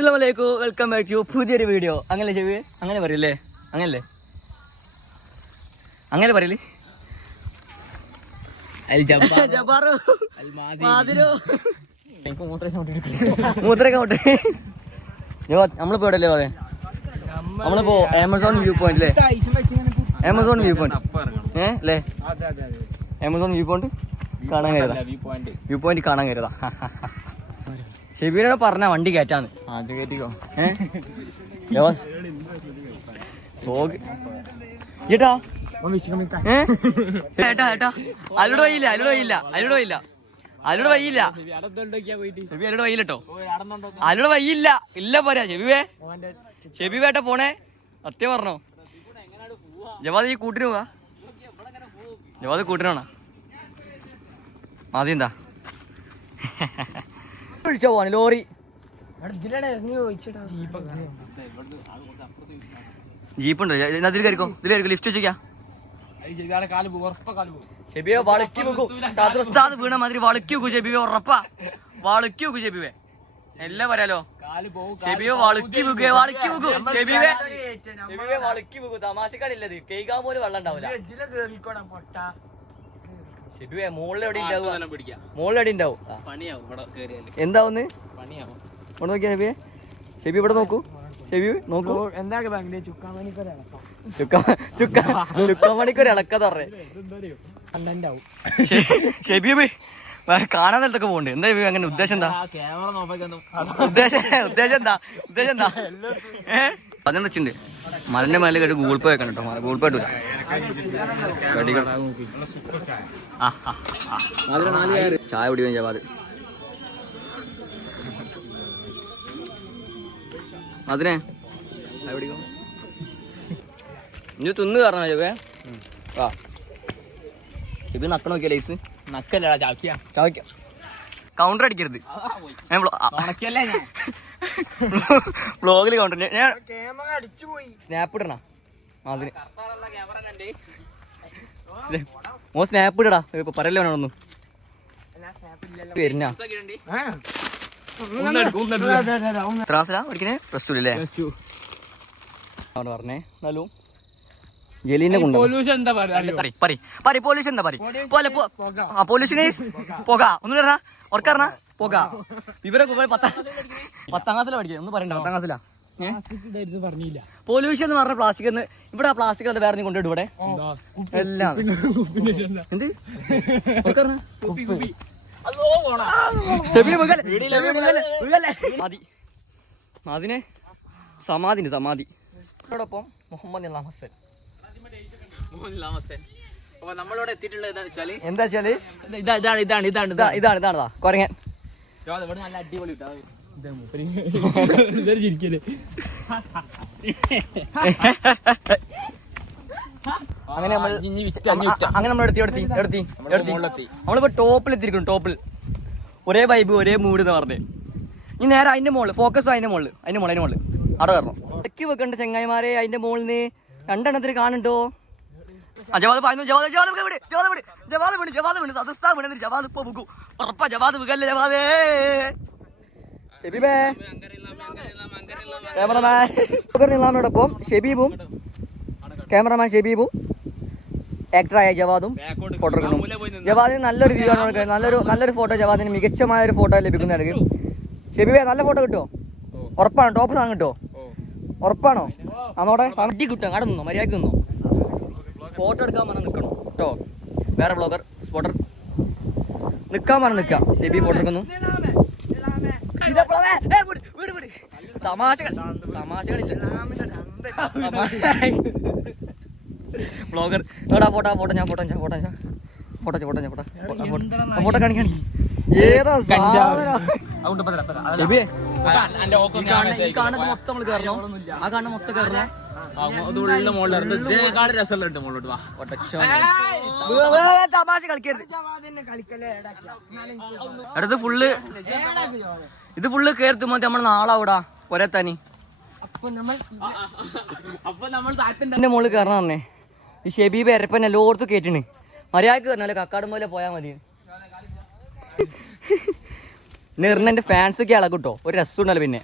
അസ്സലാമു അലൈക്കും, welcome back to പുതിയൊരു വീഡിയോ. അങ്ങനെ ചെവി അങ്ങനെ പറയല്ലേ? അങ്ങനല്ലേ അങ്ങനെ പറയല്? നമ്മളിപ്പോ എവിടെയല്ലേ പോയെ? നമ്മളിപ്പോ ആമസോൺ വ്യൂ പോയിന്റ് അല്ലേ? ആമസോൺ വ്യൂ പോയിന്റ് അല്ലേ? ആമസോൺ വ്യൂ പോയിന്റ് കാണാൻ കയറിയതാ. വ്യൂ പോയിന്റ് കാണാൻ കയറിയതാ. ഷെബീനോട് പറഞ്ഞ വണ്ടി കയറ്റാന്ന്. ചേട്ടാ ഏട്ടാ ഏട്ടാ അതിലൂടെ വയ്യില്ല, അതിലൂടെ വയ്യില്ല, അതിലൂടെ വയ്യില്ല, അതിലൂടെ വയ്യില്ല, ഷെബി അതിലൂടെ വയ്യില്ലട്ടോ, അതിലൂടെ വയ്യില്ല. ഇല്ല പോരാ ഷെബിവേട്ട പോണേ. സത്യം പറഞ്ഞോ ജവാദ്, ഈ കൂട്ടിന് പോവാ. ജവാദ് കൂട്ടിനാണോ? ആദ്യം എന്താ വിളിച്ചോ പോവാണ് ലോറി. ജീപ്പുണ്ടോ? ഇതിൽ കയറിക്കോ, ഇതിൽ കയറിക്കോ, ലിഫ്റ്റ് വെച്ചാ. ഷെബിയെ വളക്കി വെക്കും, സദ്രസ്ഥാന്ന് വീണ മാതിരി വളക്കി വെക്കും ഷെബിയെ, ഉറപ്പാ വളക്കി വെക്കും ഷെബിയെ. എല്ലാം പറയാലോ, ഷെബിയെ വളക്കി വെക്കുക, വളക്കി വെക്കും ഷെബിയെ, ഷെബിയെ വളക്കി വെക്കും. തമാശക്കാരില്ലത്, കേൾക്കാൻ പോലും വെള്ളം ഉണ്ടാവില്ല. ഷെബിയെ മുകളിൽ എവിടെ ഉണ്ടാവും? മുകളിൽ എവിടെ ഉണ്ടാവും? എന്താവുന്ന് ഇവിടെ നോക്കിയാ ഷെബിയെ? ഷെബി ഇവിടെ നോക്കൂ, ഷെബി നോക്കൂ. ചുക്കാമണിക്കൊരു ഇളക്കത പറഞ്ഞേ. ഷെബി കാണാൻ സ്ഥലത്തൊക്കെ പോകണ്ടേ? എന്താ അങ്ങനെ ഉദ്ദേശം? എന്താ ഉദ്ദേശം? എന്താ അതിനെ വെച്ചിട്ടുണ്ട്. മലന്റെ മേലെ കേട്ട് ഗൂഗിൾ പേ വെക്കണം കേട്ടോ. ഗൂഗിൾ പേ ഇട്ടൂല. ചായ കുടിക്കാൻ ജവാദ് അതിനെ ചായ കുടിക്കോ. ഇനി തിന്ന് കയറണ ചെവേ. ആ ചെവി നക്ക നോക്കിയ ലൈസ് നക്കല്ല ചാവയ്ക്ക. കൗണ്ടർ അടിക്കരുത്. വ്ളോഗിൽ കൗണ്ടർ സ്നാപ്പ് ഇടണ. അതിന് ഓ സ്നാപ്പ് ഇടടാ. ഇപ്പൊ പറയല്ലേ വേണമൊന്നും വരുന്ന. എത്ര ക്ലാസ്സിലാ പഠിക്കണേ? പ്ലസ് ടു അല്ലേ? അവിടെ പറഞ്ഞേ. എന്നാലും ജലീനെ കൊണ്ട് പൊല്യൂഷൻ എന്താ പൊല്യൂഷൻ പുക. ഒന്നും പറഞ്ഞ ഓർക്കാറ പുക. ഇവരൊക്കെ 10ാം ക്ലാസ്സിലാ പഠിക്കുന്നത്. ഒന്നും പറയണ്ട, 10ാം ക്ലാസ്സിലാ. പൊല്യൂഷൻ എന്ന് പറഞ്ഞ പ്ലാസ്റ്റിക്. ഇവിടെ ആ പ്ലാസ്റ്റിക് അത് വേറെ കൊണ്ടിടും ഇവിടെ എല്ലാം. എന്ത് അതിനെ സമാധിന് സമാധി. അതോടൊപ്പം മുഹമ്മദ് നിലാം ഹസൻ. നമ്മളിവിടെ എത്തിയിട്ടുള്ളത് എന്താ വെച്ചാല് ഇതാണ് കൊരങ്ങൻ. നല്ല അടിപൊളി അങ്ങനെ നമ്മൾ എടുത്തി നമ്മളിപ്പോ ടോപ്പിലെത്തിരിക്കണം. ടോപ്പിൽ ഒരേ വൈബ്, ഒരേ മൂഡ് എന്ന് പറഞ്ഞേ. ഈ നേരെ അതിന്റെ മുകളിൽ ഫോക്കസ്. അതിന്റെ മുകളിൽ അവിടെ കയറണം. ഇടയ്ക്ക് വെക്കണ്ട ചെങ്ങായിമാരെ. അതിന്റെ മുകളിൽ നിന്ന് 2 എണ്ണത്തിന് കാണുന്നുണ്ടോ? ജവാദ് പായുന്നു. ജവാദ് ഇപ്പൊ വെക്കും ഉറപ്പാ. ജവാദ് വെക്കല്ലേ ജവാദേ. ക്യാമറമാനോടൊപ്പം ഷെബീബും, ക്യാമറമാൻ ഷെബീബും ആക്ടറായ ജവാദും ഫോട്ടോ എടുക്കണം. ജവാദിന് നല്ലൊരു വ്യൂ ആണ്, നല്ലൊരു ഫോട്ടോ. ജവാദിന് മികച്ചമായ ഒരു ഫോട്ടോ ലഭിക്കുന്നതായിരിക്കും. ഷെബീബേ നല്ല ഫോട്ടോ കിട്ടുമോ? ഉറപ്പാണോ? ടോപ്പ് സാധനം കിട്ടുമോ? ഉറപ്പാണോ? അന്നോടെ സണ്ടി കിട്ടും. അവിടെ നിന്നോ, മര്യാദക്ക് നിന്നോ. ഫോട്ടോ എടുക്കാൻ പറഞ്ഞാൽ നിൽക്കണോ കേട്ടോ. വേറെ ബ്ലോഗർ സ്പോട്ടർ നിൽക്കാൻ പറഞ്ഞാൽ നിൽക്കാം. ഷെബി ഫോട്ടോ എടുക്കുന്നു. തമാശകളില്ല ബ്ലോഗർ. എടാ ഫോട്ടോ ഞാൻ ഫോട്ടോ കാണിക്കാൻ. ഏതാ ഷെബിയെ? ഈ കാണുന്നത് മൊത്തം നമ്മൾ കയറണം. ആ കാണുന്ന മൊത്തം കയറണം. തമാശ കളിക്കരുത്. ഇത് ഫുള്ള് കേർത്തുമ്പോ നമ്മൾ നാളാവൂടാ ഒരേ തനി. എന്റെ മോള് കയറണം തന്നെ. ഈ ഷെബി എരപ്പൻ എല്ലായിടത്തും കേട്ടിണ്. മര്യാദക്ക് കയറണല്ലേ, കക്കാടും പോലെ പോയാൽ മതി. നെറിന്റെ ഫാൻസൊക്കെ ഇളകും കേട്ടോ. ഒരു രസം ഉണ്ടല്ലോ. പിന്നെ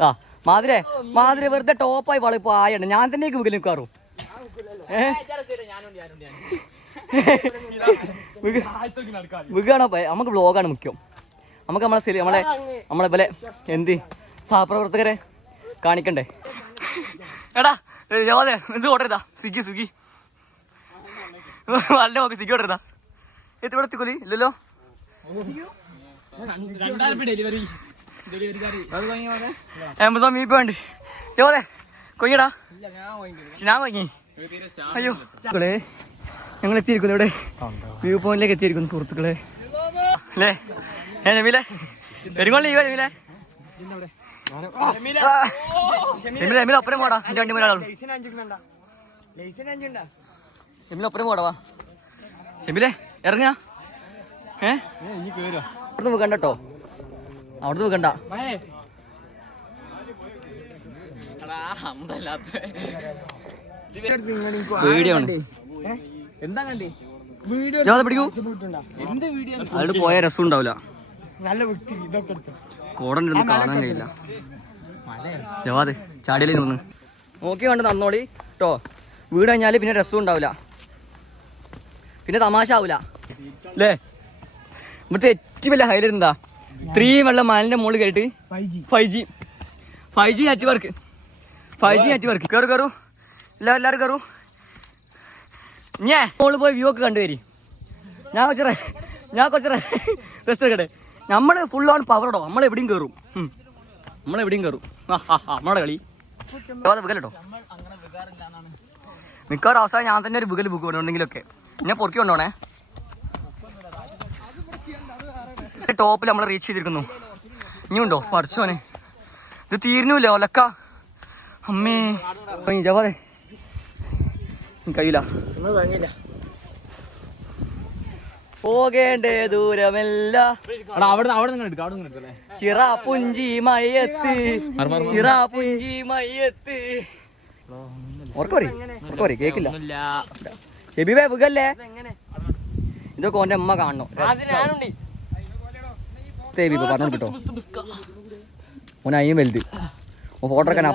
ആ മാതിരെ വെറുതെ ടോപ്പായി വള ഇപ്പൊ ആയുണ്ട് ഞാൻ തന്നെ മുകളിൽ നിൽക്കാറു വിഗാണോ നമുക്ക് വ്ളോഗാണ് മുഖ്യം നമുക്ക് നമ്മളെ പോലെ എന്ത് സഹപ്രവർത്തകരെ കാണിക്കണ്ടേ എടാ ജവാദേ എന്ത് ഓർഡർ ചെയ്താ സ്വിഗ്ഗി നല്ല നോക്കി സ്വിഗ്ഗി ഓർഡർ ചെയ്താ എത്തിവിടെ എത്തിക്കൂലി ഇല്ലല്ലോ ആമസോൺ മീപ്പ് വേണ്ടി ജവാദേ കൊയ്യടാ ഞാൻ വാങ്ങി അയ്യോ ഞങ്ങൾ എത്തിയിരിക്കുന്നു ഇവിടെ വ്യൂ പോയിന്റിലേക്ക് എത്തിയിരിക്കുന്നു സുഹൃത്തുക്കളെ അല്ലേ ജമീലെ പെരുങ്ങോളി ജമീലെ ജമീല ഒപ്പരം പോടാ എന്റെ വണ്ടി മുതലാളും ജമീല ഒപ്പരം പോടാ ജമീലെ ഇറങ്ങ അവിടുന്ന് വെക്കണ്ട കേട്ടോ അവിടുന്ന് വെക്കണ്ട വീഡിയോ പിടിക്കൂ അതിൽ പോയ രസം ഉണ്ടാവില്ല കോടൻ്റെ കാണാൻ കഴിയില്ല ജവാദ് ചാടിയല്ലേ ഒന്ന് നോക്കി കണ്ട് നന്നോളി കേട്ടോ വീട് കഴിഞ്ഞാൽ പിന്നെ രസം ഉണ്ടാവില്ല പിന്നെ തമാശ ആവൂല അല്ലേ ഇവിടുത്തെ ഏറ്റവും വലിയ ഹൈലൈറ്റ് എന്താ ഇത്രയും വെള്ളം മലിന്റെ മുകളിൽ കയറിയിട്ട് 5G നെറ്റ്വർക്ക് കയറൂ എല്ലാവരും കയറൂ മോള് പോയി വ്യൂ ഒക്കെ കണ്ടുവരി ഞാൻ കുറച്ച് റെസ്റ്റ് എടുക്കട്ടെ നമ്മള് ഫുൾ ഓൺ പവറോ നമ്മളെവിടെയും കയറും നമ്മളെ കളി വികലട്ടോ മിക്കവാറും അവസാനം ഞാൻ തന്നെ ഒരു വികല് ബുക്ക് കൊണ്ടുണ്ടെങ്കിലൊക്കെ എന്നെ പൊറുക്കി കൊണ്ടോണേ ടോപ്പിൽ നമ്മൾ റീച്ച് ചെയ്തിരിക്കുന്നു ഇനിയുണ്ടോ പഠിച്ചോനെ ഇത് തീരുന്നില്ല ഒലക്ക അമ്മേ ജവാദേ കഴിയില്ല പോകേണ്ടേ ദൂരമല്ല ചിറാപുഞ്ചി മയ്യത്ത് ഓർക്കറി കേക്കില്ല ഷെബീബേ ബുഗല്ലേ ഇതൊക്കെ ഓന്റെ അമ്മ കാണണോ പറഞ്ഞു കിട്ടോ ഓൻ അയ്യും വലുത് ഫോട്ടോ എടുക്കാനാ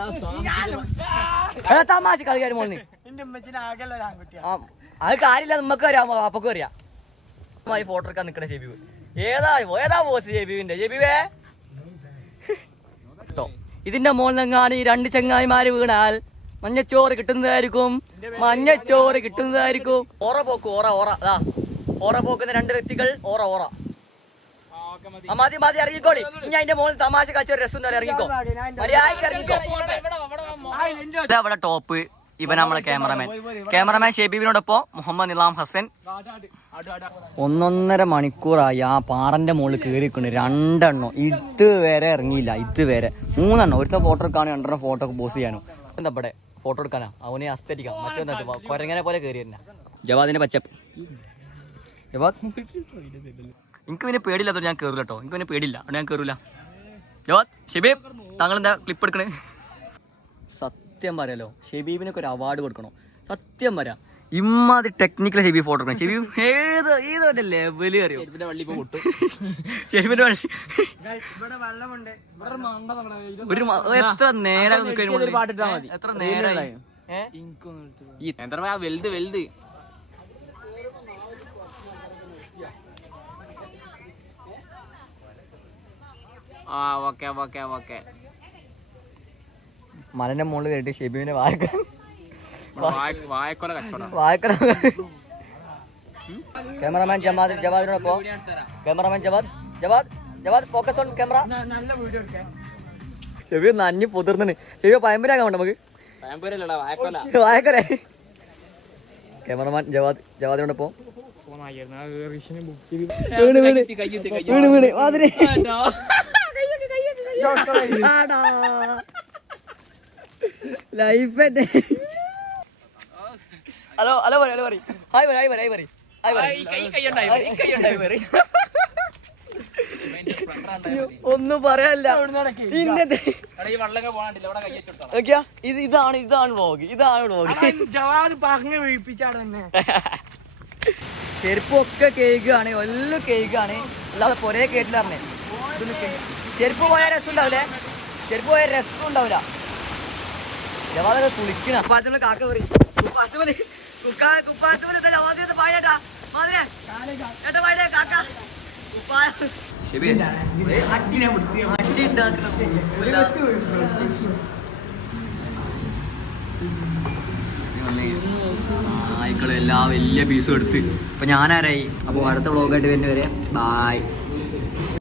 തമാശ കളിക്കാർ മോളിന് അത് കാര്യമില്ല നമുക്ക് അറിയാം അപ്പൊക്കെ അറിയാം ഫോട്ടോ എടുക്കാൻ നിക്കണ ഷെബീബ് ഏതാ ബോസ് ഷെബീബേ ഇതിന്റെ മോളിൽ നിന്നാണ് ഈ 2 ചങ്ങായിമാര് വീണാൽ മഞ്ഞച്ചോറ് കിട്ടുന്നതായിരിക്കും ഓറ പോക്കുന്ന 2 വ്യക്തികൾ ഓറ മതി ഇറങ്ങിക്കോളി ഞാൻ അതിന്റെ മോളിൽ തമാശ കാഴ്ച രസം ഇറങ്ങിക്കോ അവിടെ ടോപ്പ് ഇവൻ നമ്മളെ ക്യാമറമാൻ ഷെബീബിനോടൊപ്പം മുഹമ്മദ് നിലാം ഹസൻ 1.5 മണിക്കൂറായി ആ പാറന്റെ മുകളിൽ കയറിക്കൊണ്ട് 2 എണ്ണം ഇതുവരെ ഇറങ്ങിയില്ല 3 എണ്ണം ഒരുത്ത ഫോട്ടോ എടുക്കാനും 2 ഫോട്ടോ ഒക്കെ പോസ്റ്റ് ചെയ്യാനും എന്താ ഇവിടെ ഫോട്ടോ എടുക്കാനാ അവനെ അസ്തരിക്കാം മറ്റൊന്നും കൊരങ്ങനെ പോലെ കയറി തന്നെ ജവാദിന്റെ പച്ചപ്പ് എനിക്ക് പിന്നെ പേടിയില്ലാത്തോ ഞാൻ കയറില്ല കേട്ടോ എനിക്ക് പിന്നെ പേടിയില്ല അവിടെ ഞാൻ കയറില്ല ജവാദ് ഷെബീബ് താങ്കൾ എന്താ ക്ലിപ്പ് എടുക്കണേ സത്യം പറയാലോ ഷെബീബിനൊക്കെ ഒരു അവാർഡ് കൊടുക്കണോ സത്യം പറയാം ഇമ്മാതി ടെക്നിക്കൽ ഷെബീബ് ഫോട്ടോ എടുക്കണം ഷെബീബ് ഏതോ ലെവല് അറിയോ ഷെബീബിന്റെ വള്ളി എത്ര നേരം എത്ര നേരമായി വലുത് ഓക്കെ മലന്റെ മുകളിൽ കയറിട്ട് ഷെബീബിനെ വായക്കൊല ക്യാമറമാൻ ജവാദിനോടൊപ്പം cameraman Jawad focus on camera Shebeeb നഞ്ഞ് പൊതിർന്നു ഷെബീബ് പയമ്പരാകാൻ നമുക്ക് വായക്കൊല ക്യാമറമാൻ ജവാദിനോടൊപ്പം ലൈഫ് ഹലോ പറ ഒന്നും പറയാനില്ല ഇതാണ് വ്ലോഗ് ചെരുപ്പൊക്കെ കേക്കാണ് എല്ലാം കേക്കാണ് അല്ലാതെ പൊരേ കേട്ടില്ല പറഞ്ഞേ ചെരുപ്പ് പോയാൽ രസം ഉണ്ടാവില്ലേ? ചെരുപ്പ് പോയാൽ രസം ഉണ്ടാവില്ല. ജവാദൊക്കെ കുളിക്കണം. കുപ്പായത്തിനുള്ള കാക്ക പറയും കുപ്പായത്തില് ജവാദിന്റെ പായേട്ടാ മാതിരെ ഏട്ടാ പായേ കാക്ക കുപ്പായ അടി ഉണ്ടാക്കണം. നായ്ക്കളും എല്ലാ വലിയ പീസും എടുത്ത്. അപ്പൊ ഞാനാരായി. അപ്പോൾ അടുത്ത വ്ളോഗായിട്ട് വരുന്നവരെ ബായ്.